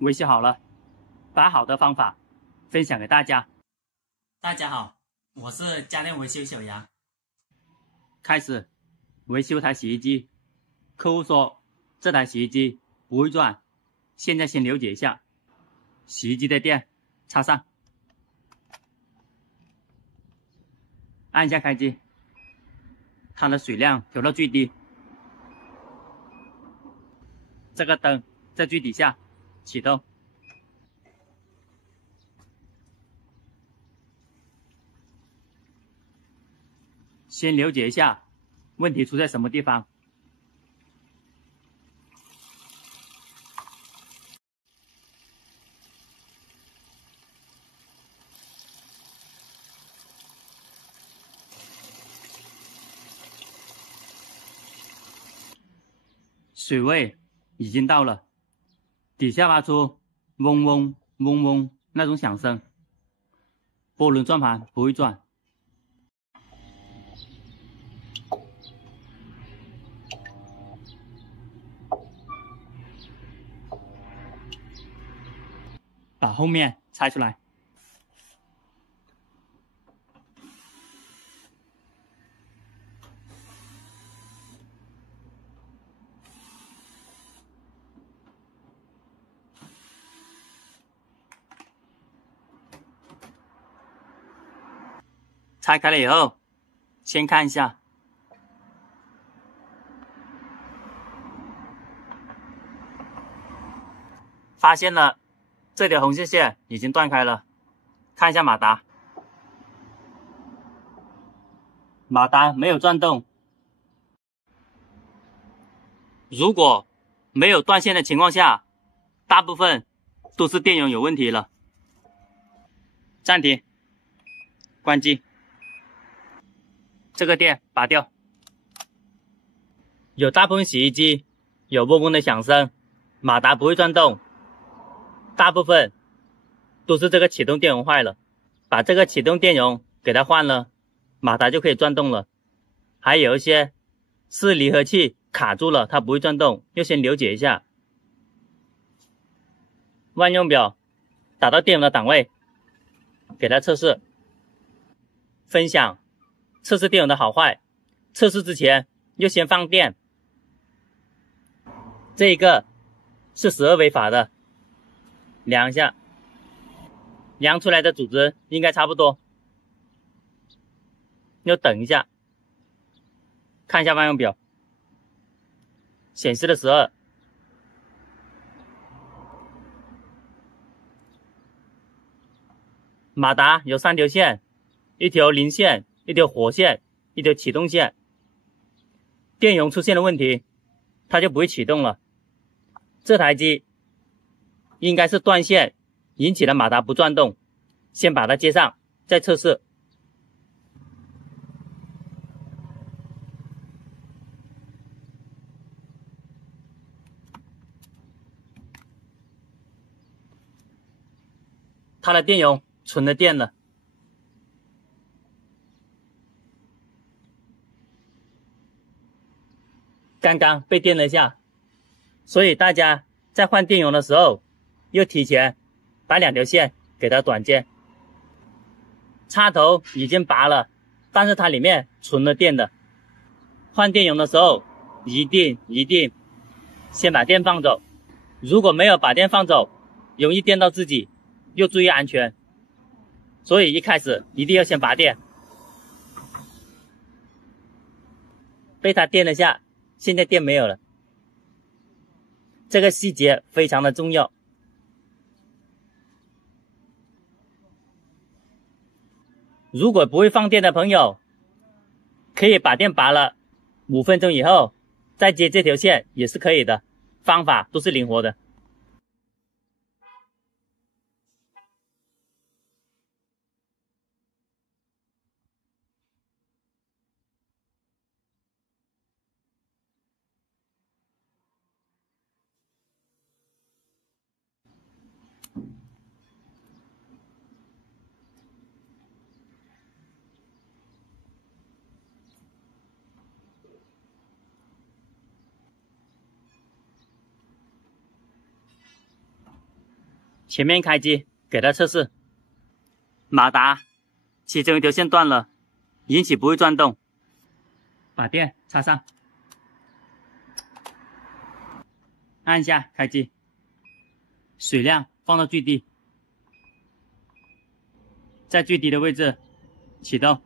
维修好了，把好的方法分享给大家。大家好，我是家电维修小杨。开始维修台洗衣机，客户说这台洗衣机不会转，现在先了解一下。洗衣机的电插上，按一下开机，它的水量调到最低，这个灯在最底下，启动。先了解一下问题出在什么地方。水位已经到了，底下发出嗡嗡嗡嗡那种响声，涡轮转盘不会转。把后面拆出来，拆开了以后，先看一下，发现了这条红线线已经断开了。看一下马达，马达没有转动。如果没有断线的情况下，大部分都是电容有问题了。暂停，关机，这个电拔掉。有大部分洗衣机有嗡嗡的响声，马达不会转动，大部分都是这个启动电容坏了。把这个启动电容给它换了，马达就可以转动了。还有一些是离合器卡住了，它不会转动，要先了解一下。万用表打到电容的档位，给它测试。分享测试电容的好坏，测试之前要先放电。这一个是12微法的，量一下，量出来的组织应该差不多。要等一下，看一下万用表，显示的12。马达有3条线，一条零线，一条活线，一条启动线。电容出现了问题，它就不会启动了。这台机应该是断线引起了马达不转动，先把它接上，再测试。它的电容存了电了，刚刚被电了一下，所以大家在换电容的时候，要提前把2条线给它短接。插头已经拔了，但是它里面存了电的。换电容的时候，一定先把电放走。如果没有把电放走，容易电到自己，又注意安全。所以一开始一定要先拔电。被它电了下，现在电没有了。这个细节非常的重要。如果不会放电的朋友，可以把电拔了，5分钟以后再接这条线也是可以的，方法都是灵活的。前面开机给它测试。马达其中一条线断了，引起不会转动，把电插上，按下开机，水量放到最低，在最低的位置启动。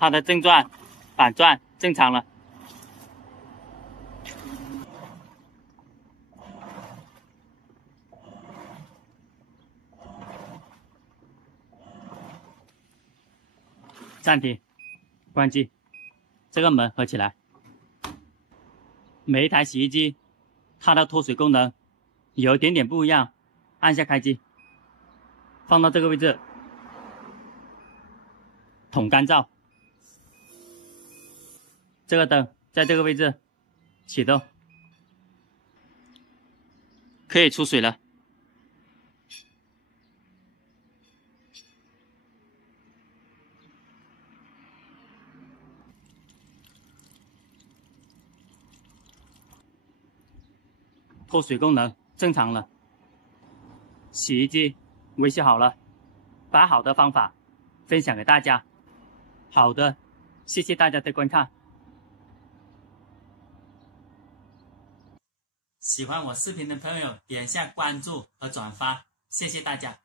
它的正转、反转正常了。暂停，关机，这个门合起来。每一台洗衣机它的脱水功能有一点点不一样，按下开机，放到这个位置，桶干燥。这个灯在这个位置启动，可以出水了。脱水功能正常了，洗衣机维修好了，把好的方法分享给大家。好的，谢谢大家的观看。喜欢我视频的朋友点下关注和转发，谢谢大家。